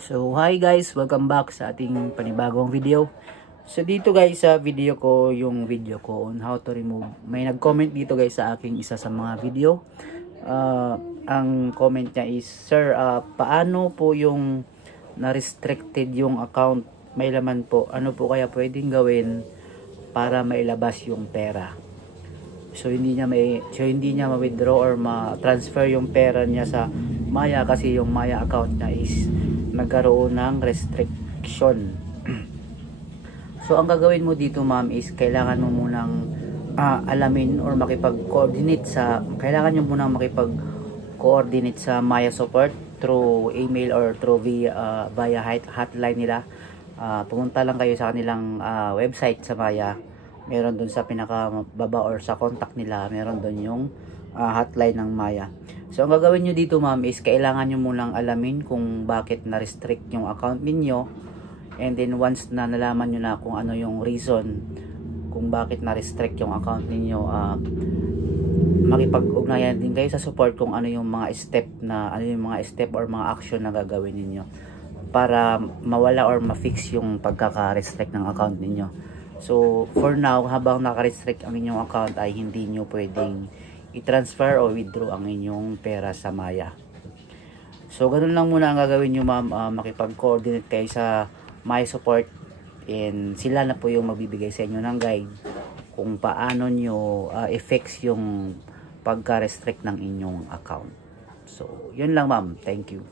So hi guys, welcome back sa ating panibagong video. So dito guys sa video ko, yung video ko on how to remove. May nag-comment dito guys sa aking isa sa mga video. Ang comment niya is, Sir, paano po yung na-restricted yung account? May laman po. Ano po kaya pwedeng gawin para mailabas yung pera? So hindi niya ma-withdraw or ma-transfer yung pera niya sa Maya kasi yung Maya account niya is nagkaroon ng restriction. So ang gagawin mo dito ma'am is kailangan mo munang alamin or makipag-coordinate kailangan nyo munang makipag-coordinate sa Maya support through email or through via hotline nila. Pumunta lang kayo sa kanilang website sa Maya. Meron dun sa pinakababa or sa contact nila, meron dun yung hotline ng Maya. So ang gagawin nyo dito ma'am is kailangan nyo munang alamin kung bakit na-restrict yung account ninyo, and then once na nalaman nyo na kung ano yung reason kung bakit na-restrict yung account ninyo, makipag-ugnayan din kayo sa support kung ano yung mga step or mga action na gagawin ninyo para mawala or ma-fix yung pagkaka-restrict ng account ninyo. So for now, habang naka-restrict ang inyong account ay hindi nyo pwedeng i-transfer o withdraw ang inyong pera sa Maya. So ganun lang muna ang gagawin nyo ma'am, makipag-coordinate kayo sa Maya support, and sila na po yung magbibigay sa inyo ng guide kung paano nyo i-fix yung pagka-restrict ng inyong account. So yun lang ma'am, thank you.